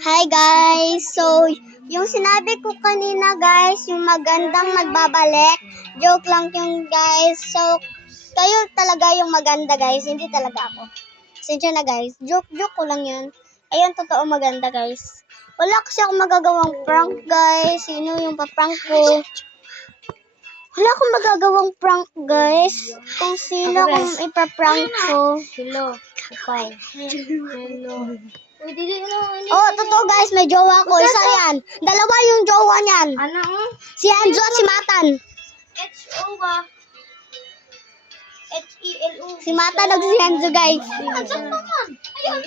Hi guys! So, yung sinabi ko kanina guys, yung magandang magbabalik, joke lang yung guys. So, kayo talaga yung maganda guys, hindi talaga ako. Sensya na guys, joke ko lang yun. Ayun, totoo maganda guys. Wala kasi akong magagawang prank guys. Sino yung paprank ko? Wala akong magagawang prank guys. Kung sino kung ipaprank ko. Hello. Ikaw. Hello. Oh, totoo guys, may jowa ko. Isa yan. Dalawa yung jowa niyan. Ano? Si Anjo at si Matan. H-O ba? H-E-L-O. Si Matan at si Anjo guys.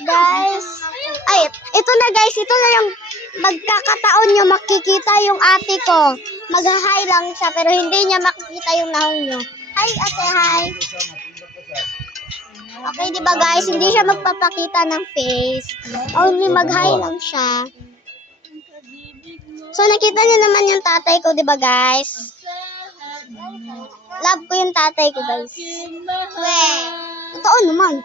Guys. Ay, ito na guys. Ito na yung magkakataon nyo makikita yung ate ko. Mag-hi lang siya pero hindi niya makikita yung nahong nyo. Hi ate, hi. Okay, di ba guys? Hindi siya magpapakita ng face. Only mag-hi lang siya. So, nakita niyo naman yung tatay ko, di ba guys? Love ko yung tatay ko, guys. Totoo naman.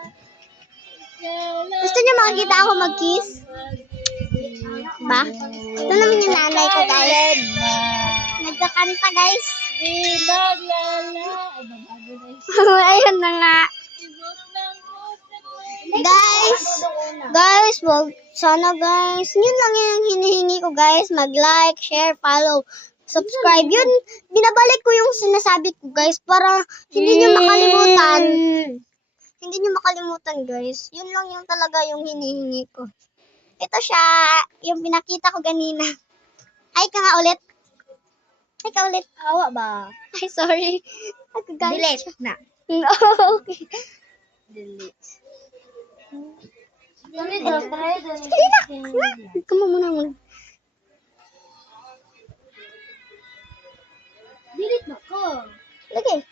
Gusto niyo makikita ako mag-kiss? Ba? Ito naman yung nanay ko, guys. Nagkakanta, guys. Ayun na nga. Guys, wag sana guys. Yun lang yung hinihingi ko guys. Mag-like, share, follow, subscribe. Yun, binabalik ko yung sinasabi ko guys para hindi nyo makalimutan. Hindi nyo makalimutan guys. Yun lang yung talaga yung hinihingi ko. Ito siya, yung pinakita ko ganina. Hi ka nga ulit. Hi ka ulit. Awa ba? Ay, sorry. Delete na. No, okay. Delete. Sige na. Huwag ka muna mag... Delete na ko. Lagi.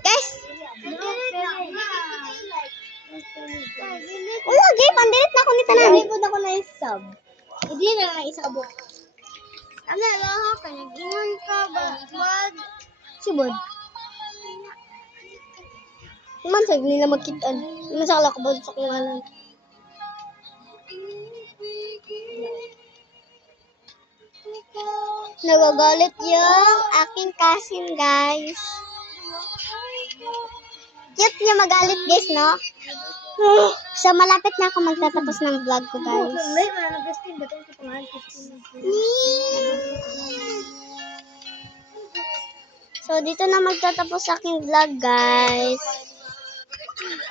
Guys! Wala, game. Pandilit na ako ni Tanan. Hindi po na ko na-sub. Hindi na na-isabot. Ano, alaha ka. Nag-ingon ka ba? Wag. Subod. Naman sa nila magkitaan. Naman sa kalakabod sa kungalan. Nagagalit yung aking cousin, guys. Cute niya magalit, guys, no? So, malapit na ako magtatapos ng vlog ko, guys. So, dito na magtatapos sa aking vlog, guys.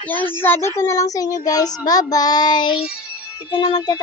Yung sabi ko na lang sa inyo, guys. Bye-bye. Dito na magtatapos.